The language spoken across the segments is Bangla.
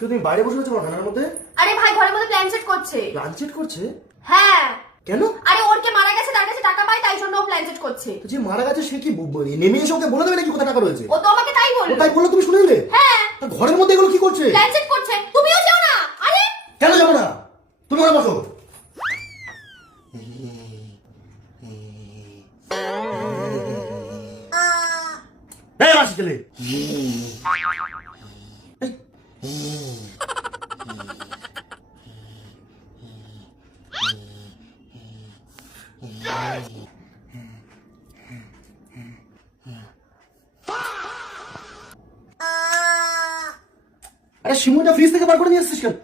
তুমি বাইরে বসে আছো ঘরের মধ্যে? আরে ভাই ঘরের মধ্যে প্ল্যান সেট করছে। প্ল্যান সেট করছে? হ্যাঁ। কেন? আরে ওর কে মারা গেছে, তার কাছে টাকা পায়, তাই জন্য ও প্ল্যান সেট করছে। তো যে মারা গেছে সে কি নেমে এসে ওকে বলে দেবে নাকি কোথায় টাকা রয়েছে? ও তো আমাকে তাই ও বললো। তাই বললো, তুমি শুনে নিলে? হ্যাঁ। তা ঘরের মধ্যে এগুলো কি করছে? প্ল্যান সেট করছে। তুমিও যাও না। আরে কেন যাবো না? তুমি ওখানে বসো। এই মাসি ছেলে, আরে শিমুটা ফ্রিজ থেকে বার করে নিয়ে আসছিস কেন?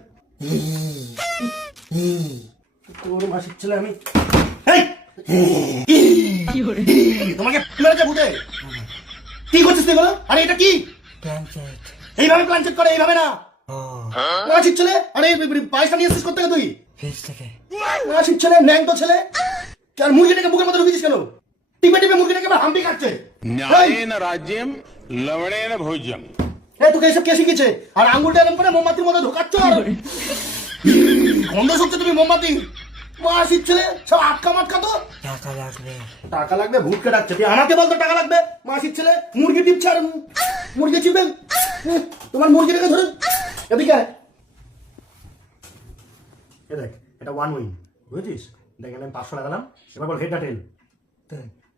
তোর মাসির ছেলে আমি তোমাকে মেরেছে ভূতে। কি করছিস তুই বলো? আরে এটা কি? এইভাবে প্ল্যান চেক করে, এইভাবে না। মাসির ছেলে, আরে পায়েসটা নিয়ে এসছিস কোথা থেকে তুই? ফ্রিজ থেকে। মাসির ছেলে, ন্যাংটো ছেলে, আর মুরগিটাকে বুকের মধ্যে ঢুকিয়েছিস কেন? টিপে টিপে মুরগিটাকে আবার হাম্পি খাচ্ছে। न्यायेन राज्यम लवणेन भोज्यम। তোকে এসব কে শিখেছে? আর আঙ্গুলটা এরকম করে মোমবাতির মধ্যে ঢোকাচ্ছ আর গন্ধ শুকছে তুমি মোমবাতি। মাসির ছেলে সব আটকা মাটকা তো। টাকা লাগবে। টাকা লাগবে? ভূতকে ডাকছে। তুই আমাকে বলতো টাকা লাগবে? মাসির ছেলে মুরগি টিপছে আর মুরগি চিপে তোমার মুরগিটাকে ধরে এদিকে আয়। এ দেখ, এটা ওয়ান উইন, বুঝেছিস? দেখ আমি 500 লাগালাম। এবার বল হেড না টেল?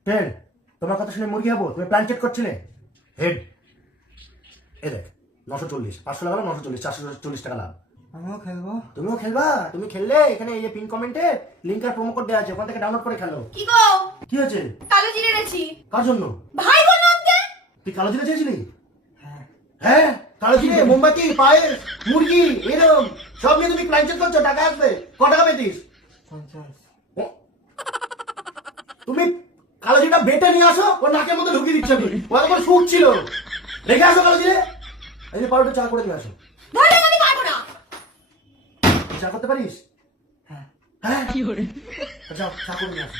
টেল। তোমার কথা শুনে মুরগি হবো? তুমি প্ল্যান চেক করছিলে। হেড। এ দেখ 940, 500 লাগালাম 940, 440 টাকা লাভ। আমিও খেলবো। তুমিও খেলবা? তুমি খেললে এখানে এই যে পিন কমেন্টে লিংক আর প্রোমো কোড দেওয়া আছে, ওখান থেকে ডাউনলোড করে খেলো। কি গো? কি হয়েছে? কালো জিরে এনেছি। কার জন্য? ভাই বললো আনতে। তুই কালো জিরে চেয়েছিলি? হ্যাঁ। হ্যাঁ, কালো জিরে, মোমবাতি, পায়েস, মুরগি, এরকম সব নিয়ে তুমি প্ল্যান চেক করছো, টাকা আসবে। ক টাকা পেতিস? 50। তুমি কালো জিরেটা বেটে নিয়ে আসো, ও নাকের মধ্যে ঢুকিয়ে দিচ্ছে। আমি ও একবার শুট ছিল, রেখে আসো কালো জিরে। এই যে পাউডার চা করে নিয়ে আসো। ধরে আমি পারবো না। চা করতে পারিস? হ্যাঁ। হ্যাঁ, কি করে? আচ্ছা, চা করে নিয়ে আসো।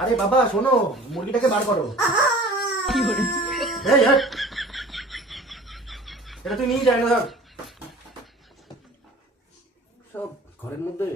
আরে বাবা শোনো, মুরগিটাকে বার করো। কি করে? এই হ্যাঁ, এটা তুই নিয়ে যাই না, ধর সব ঘরের মধ্যে।